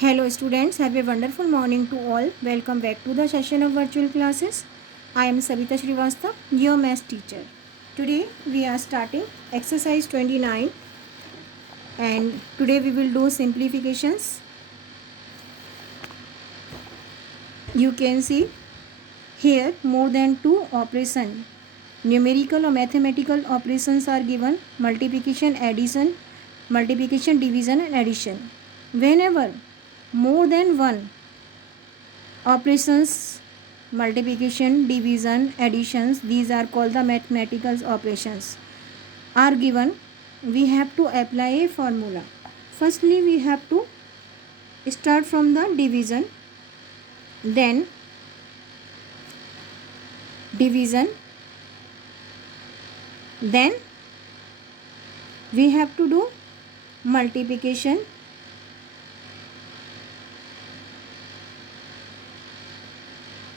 Hello students, have a wonderful morning to all. Welcome back to the session of virtual classes. I am Savita Srivastava, your math teacher. Today we are starting exercise 29 and today we will do simplifications. You can see here more than two operations. Numerical or mathematical operations are given: multiplication, addition, multiplication, division and addition. Whenever more than one operations, multiplication, division, additions, these are called the mathematical operations, are given, we have to apply a formula. Firstly we have to start from the division, then division, then we have to do multiplication,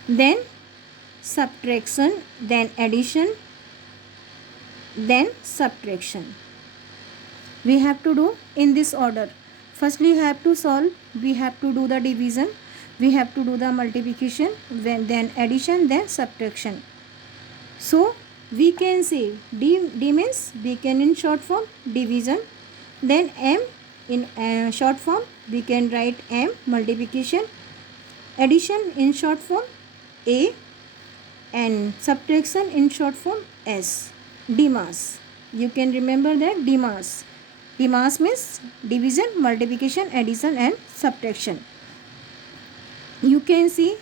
then subtraction, then addition, then subtraction. We have to do in this order. Firstly we have to solve, we have to do the division, we have to do the multiplication, then addition, then subtraction. So we can say D means we can in short form division, then M in short form we can write M, multiplication, addition in short form A, and subtraction in short form S. DMAS. You can remember that DMAS. DMAS means division, multiplication, addition and subtraction. You can see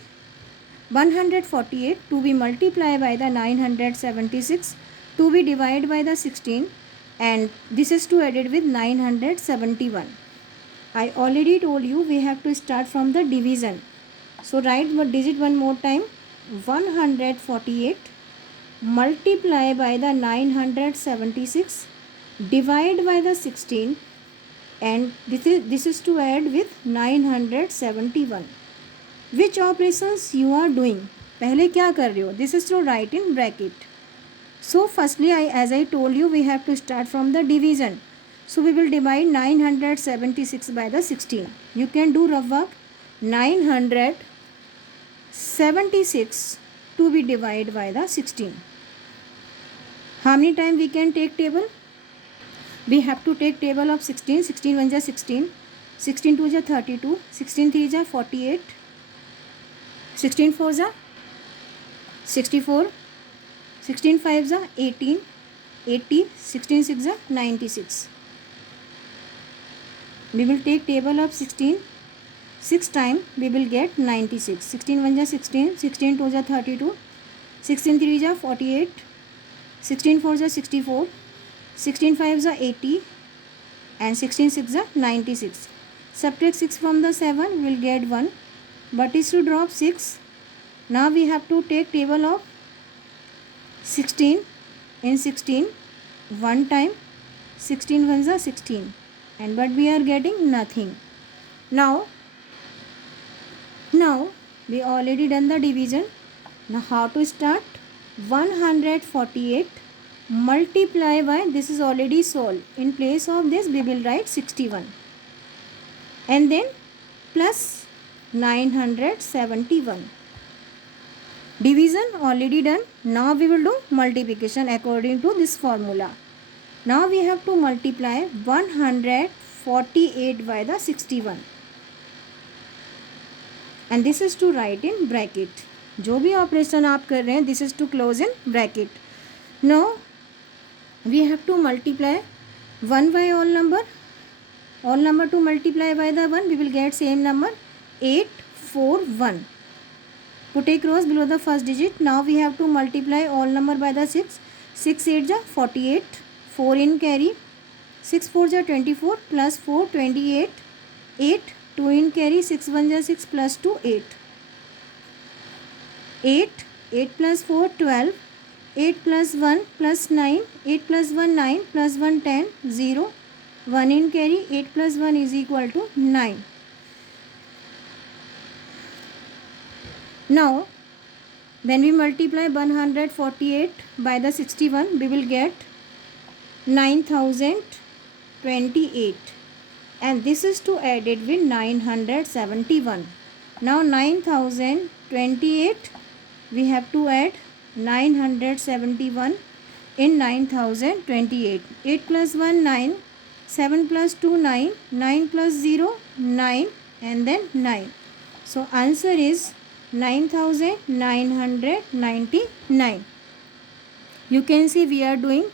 148 to be multiplied by the 976 to be divided by the 16, and this is to added with 971. I already told you we have to start from the division. So write what digit one more time. 148 multiply by the 976 divide by the 16, and this is to add with 971. Which operations you are doing? पहले क्या कर रहे हो? This is to write in bracket. So firstly as I told you we have to start from the division. So we will divide 976 by the 16. You can do rough work. 976 to be divided by the 16. How many times we can take table? We have to take table of 16. 16 1 is 16, 16 2 is 32, 16 3 is 48, 16 4 is 64, 16 5 is 18, 80, 16 6 is 96. We will take table of 16. 6 times we will get 96. 16 1 is 16, 16 2 is 32, 16 3 is 48, 16 4 is 64, 16 5 is 80 and 16 6 is 96. Subtract 6 from the 7, we will get 1, but is to drop 6. Now we have to take table of 16. In 16 one time, 16 1 is 16, and but we are getting nothing. Now we already done the division. Now how to start? 148 multiply by, this is already solved. In place of this we will write 61 and then plus 971. Division already done. Now we will do multiplication according to this formula. Now we have to multiply 148 by the 61. And this is to write in bracket. जो भी operation आप कर रहे हैं, this is to close in bracket. Now we have to multiply 1 by all number to multiply by the 1, we will get same number 841. Put a cross below the first digit. Now we have to multiply all number by the 6. 6 8 is 48, 4 in carry, 6 4 is 24 plus 4 28, 8 2 in carry, 6 1 is 6 plus 2 8, 8 plus 4 12, 8 plus 1 plus 9, 8 plus 1 9 plus 1 10, 0, 1 in carry, 8 plus 1 is equal to 9. Now when we multiply 148 by the 61, we will get 9028. and this is to add it with 971. Now 9028, we have to add 971 in 9028. 8 plus 1 9, 7 plus 2 9, 9 plus 0 9, and then 9. So answer is 9999. You can see we are doing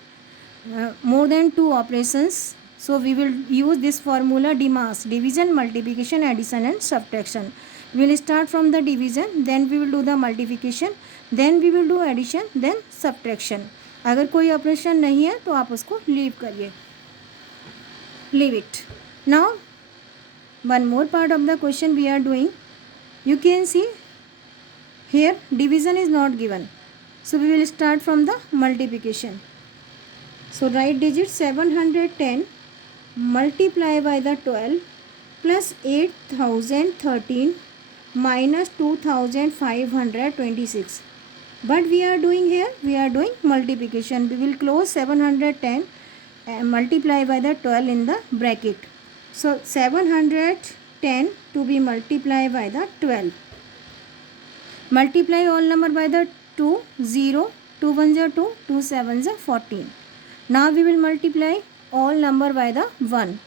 more than 2 operations. So we will use this formula DMAS, division, multiplication, addition and subtraction. We will start from the division, then we will do the multiplication, then we will do addition, then subtraction. अगर कोई operation नहीं है तो आप उसको leave करिए, leave it. Now one more part of the question we are doing. You can see here division is not given, so we will start from the multiplication. So write digit 710 multiply by the 12 plus 8013 minus 2526. But we are doing here, we are doing multiplication. We will close 710 and multiply by the 12 in the bracket. So 710 to be multiplied by the 12. Multiply all number by the 2, 0, 2 1 are 2, 2 7 are 14. Now we will multiply all number by the 1.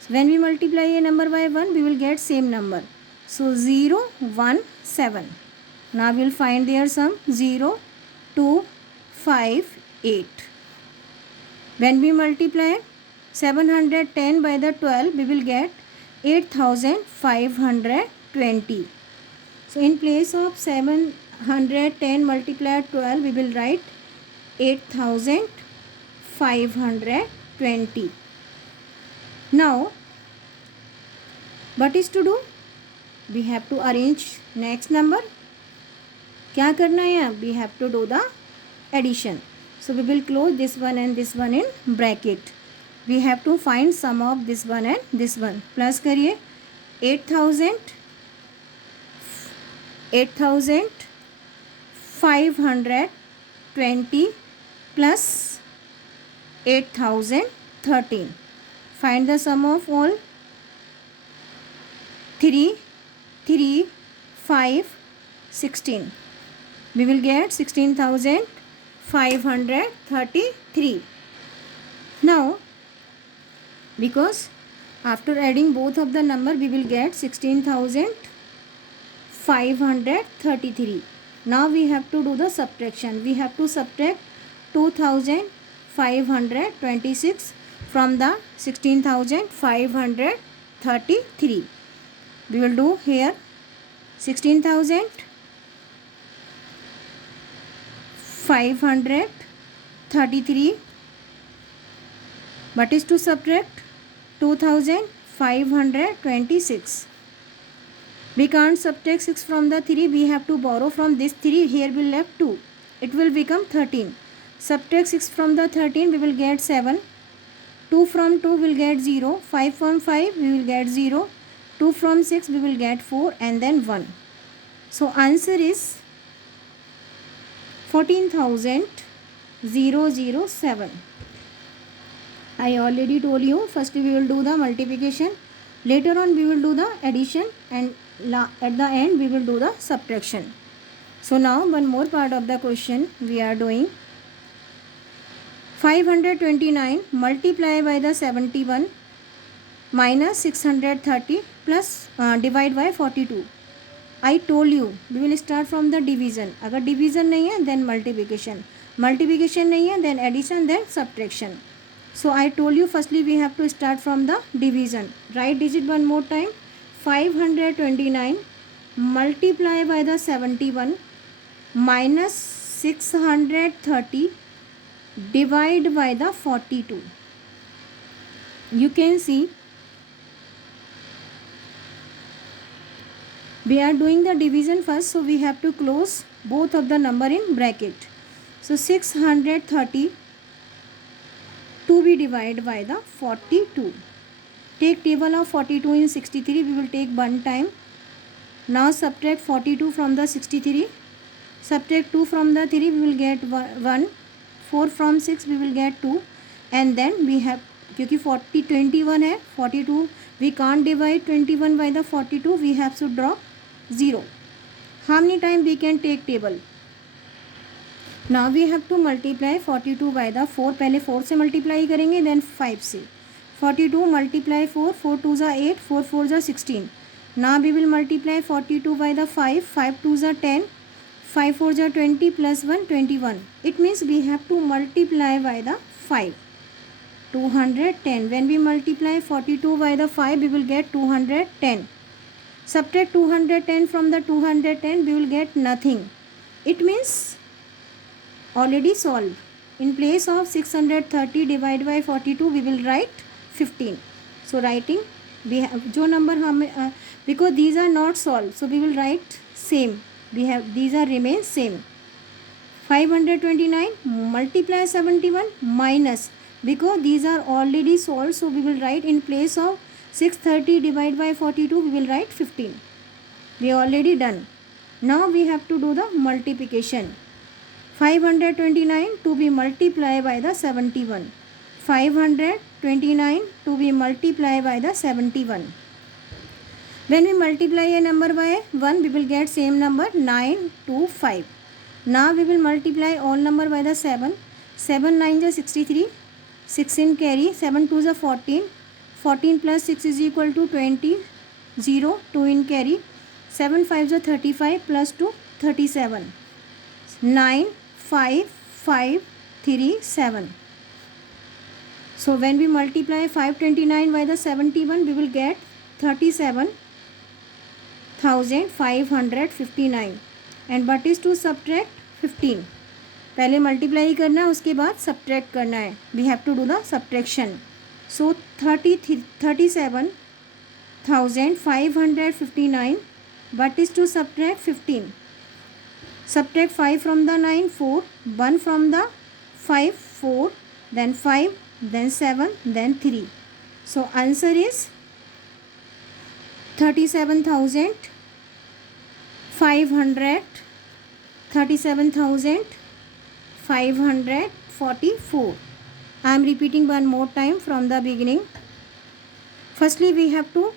So when we multiply a number by 1, we will get same number. So 0, 1, 7. Now we will find their sum 0, 2, 5, 8. When we multiply 710 by the 12, we will get 8520. So in place of 710 multiplied 12, we will write 8520. Now what is to do? We have to arrange next number. क्या करना है? We have to do the addition. So we will close this one and this one in bracket. We have to find sum of this one and this one. Plus करिए 8520 plus 8013. Find the sum of all. 3, 3, 5, 16. We will get 16,533. Now, because after adding both of the number, we will get 16,533. Now we have to do the subtraction. We have to subtract 2,526 from the 16,533. We will do here 16,533. What is to subtract? 2,526. We can't subtract 6 from the 3. We have to borrow from this 3. Here we left 2. It will become 13. Subtract 6 from the 13. We will get 7. 2 from 2 will get 0. 5 from 5 we will get 0. 2 from 6 we will get 4 and then 1. So answer is 14,007. I already told you, first we will do the multiplication, later on we will do the addition, and at the end we will do the subtraction. So now one more part of the question we are doing. 529 multiply by the 71 minus 630 plus divide by 42. I told you we will start from the division. अगर division नहीं है then multiplication. Multiplication नहीं है then addition, then subtraction. So I told you firstly we have to start from the division. Write digit one more time. 529 multiply by the 71 minus 630 divide by the 42. You can see we are doing the division first, so we have to close both of the number in bracket. So 630 to be divided by the 42. Take table of 42 in 63. We will take one time. Now subtract 42 from the 63. Subtract 2 from the 3. We will get 1. 4 from 6 we will get 2. And then we have क्योंकि 21 है, 42 we can't divide 21 by the 42, we have to drop 0. How many time we can take table? Now we have to multiply 42 by the 4. पहले 4 से multiply करेंगे, then 5 से. 42 multiply 4, 4 2 ज़ा 8, 4 4 ज़ा 16. Now we will multiply 42 by the 5, 5 2 ज़ा 10, 5 4 ज़ा 20 plus 1 21. It means we have to multiply by the 5. 210. When we multiply 42 by the 5, we will get 210. Subtract 210 from the 210, we will get nothing. It means already solved. In place of 630 divided by 42, we will write 15. So writing, we have जो number हमें because these are not solved, so we will write same. We have these are remain same. 529 multiply 71 minus, because these are already solved, so we will write in place of 630 divided by 42, we will write 15. We already done. Now we have to do the multiplication. 529 to be multiplied by the 71. 529 to be multiplied by the 71. When we multiply a number by 1, we will get same number 925. Now we will multiply all number by the 7. 7 9 is 63. 6 in carry. 7 2 is 14. 14 plus 6 is equal to 20. 0 2 in carry. 7 5 is 35 plus 2 37. 9 5 5 3 7. So when we multiply 529 by the 71, we will get 37,559. And but is to subtract 15. पहले multiply करना है, उसके बाद subtract करना है. We have to do the subtraction. So 37,559 but is to subtract 15. Subtract 5 from the 9, 4, 1 from the 5, 4, then 5, then 7, then 3. So answer is 37,544. I am repeating one more time from the beginning. Firstly, we have to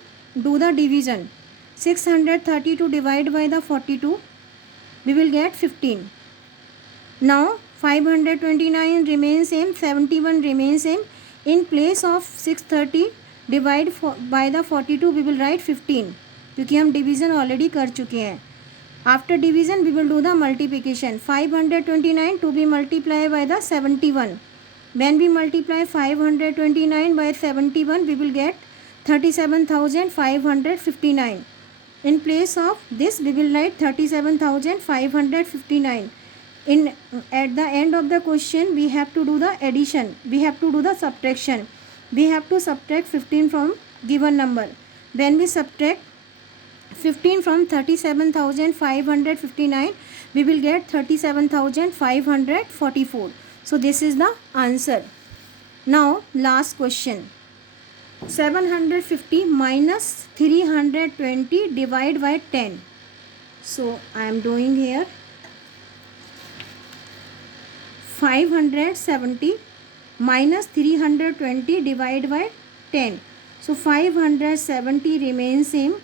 do the division. 632 divided by the 42, we will get 15. Now 529 remains same, 71 remains same. In place of 630 divide by the 42, we will write 15, क्योंकि हम division already कर चुके हैं. After division, we will do the multiplication. 529 to be multiplied by the 71. When we multiply 529 by 71, we will get 37,559. In place of this, we will write 37,559. At the end of the question, we have to do the addition. We have to do the subtraction. We have to subtract 15 from given number. When we subtract 15 from 37,559, we will get 37,544. So this is the answer. Now last question. 750 minus 320 divided by 10. So I am doing here 570 minus 320 divided by 10. So 570 remains same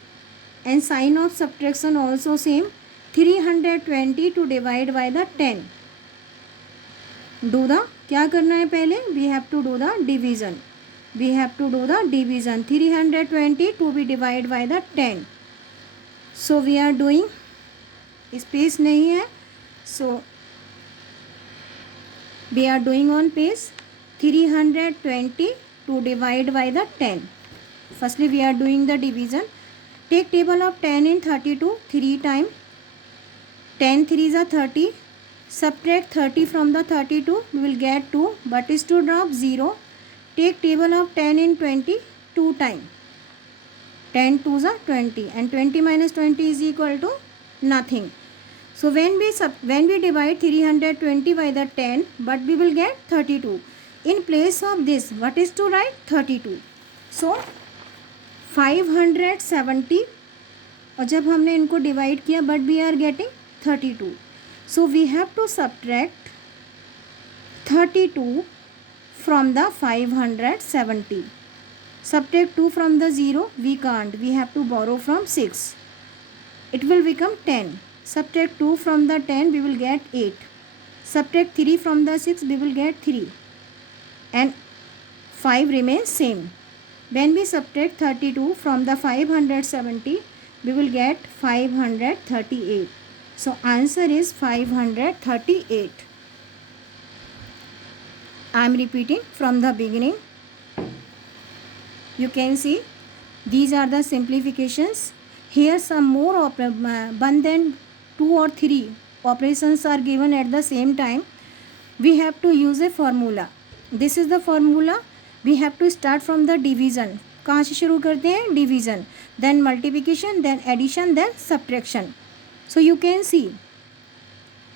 and sign of subtraction also same. 320 to divide by the 10. Do the क्या करना है पहले? We have to do the division. We have to do the division. 320 to be divided by the 10. So we are doing, space नहीं है, so we are doing on page 320 to divide by the 10. Firstly we are doing the division. Take table of 10 in 32 3 times. 10 3s are 30. Subtract 30 from the 32, we will get 2, but is to drop 0. Take table of 10 in 20 2 times. 10 2s are 20 and 20 minus 20 is equal to nothing. So when we divide 320 by the 10, but we will get 32. In place of this, what is to write? 32. So 570, और जब हमने इनको divide किया, but we are getting 32. So we have to subtract 32 from the 570. Subtract 2 from the 0, we can't. We have to borrow from 6. It will become 10. Subtract 2 from the 10, we will get 8. Subtract 3 from the 6, we will get 3. And 5 remains same. When we subtract 32 from the 570, we will get 538. So answer is 538. I am repeating from the beginning. You can see these are the simplifications. Here some more one than 2 or 3 operations are given at the same time. We have to use a formula. This is the formula. We have to start from the division. कहाँ से शुरू करते हैं? Division, then multiplication, then addition, then subtraction. So you can see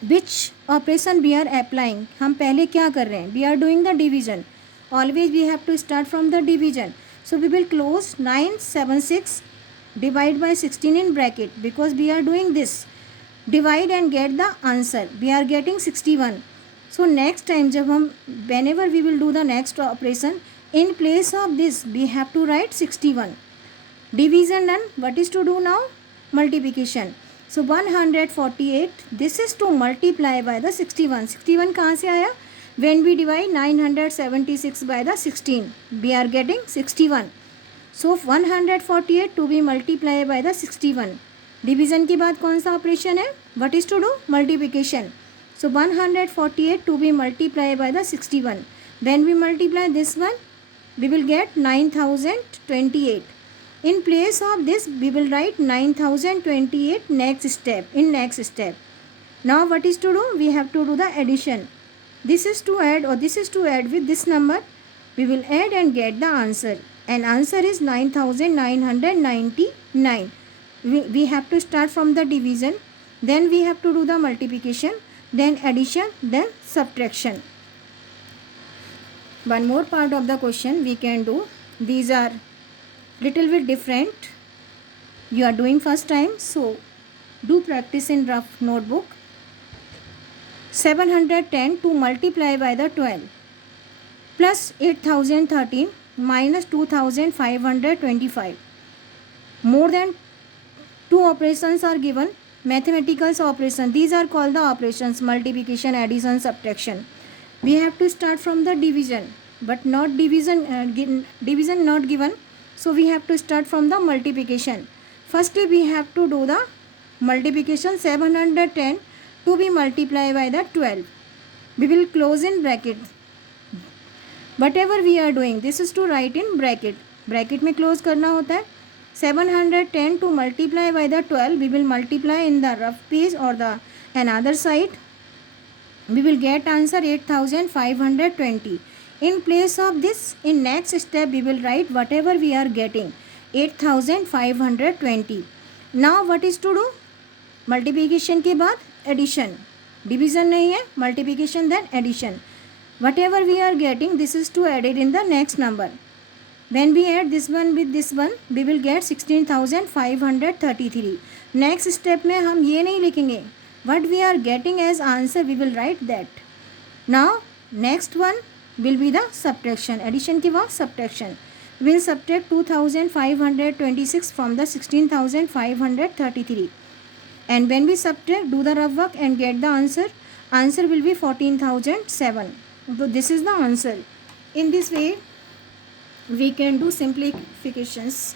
which operation we are applying. हम पहले क्या कर रहे हैं? We are doing the division. Always we have to start from the division. So we will close 976 divide by 16 in bracket because we are doing this. Divide and get the answer. We are getting 61. So next time जब हम whenever we will do the next operation, in place of this we have to write 61. Division done. What is to do now? Multiplication. So 148. This is to multiply by the 61. 61 कहाँ से आया? When we divide 976 by the 16, we are getting 61. So 148 to be multiplied by the 61. Division के बाद कौन सा operation है? What is to do? Multiplication. So 148 to be multiplied by the 61. When we multiply this one, we will get 9028. In place of this, we will write 9028 next step. In next step. Now what is to do? We have to do the addition. This is to add or this is to add with this number. We will add and get the answer. And answer is 9999. We have to start from the division. Then we have to do the multiplication. Then addition. Then subtraction. One more part of the question we can do. These are little bit different. You are doing first time. So do practice in rough notebook. 710 to multiply by the 12 plus 8013 minus 2525. More than 2 operations are given. Mathematical operation. These are called the operations: multiplication, addition, subtraction. We have to start from the division, but not division. Division not given. So we have to start from the multiplication. Firstly, we have to do the multiplication. 710 to be multiplied by the 12. We will close in bracket. Whatever we are doing, this is to write in bracket. Bracket में close करना होता है. 710 to multiply by the 12. We will multiply in the rough page or the another side. We will get answer 8520. In place of this, in next step, we will write whatever we are getting. 8520. Now what is to do? Multiplication के बाद addition. Division नहीं है. Multiplication then addition. Whatever we are getting, this is to add it in the next number. When we add this one with this one, we will get 16,533. Next step में हम ये नहीं लिखेंगे. What we are getting as answer, we will write that. Now next one will be the subtraction. Addition के बाद subtraction. We will subtract 2,526 from the 16,533. And when we subtract, do the rough work and get the answer. Answer will be 14,007. So this is the answer. In this way, we can do simplifications.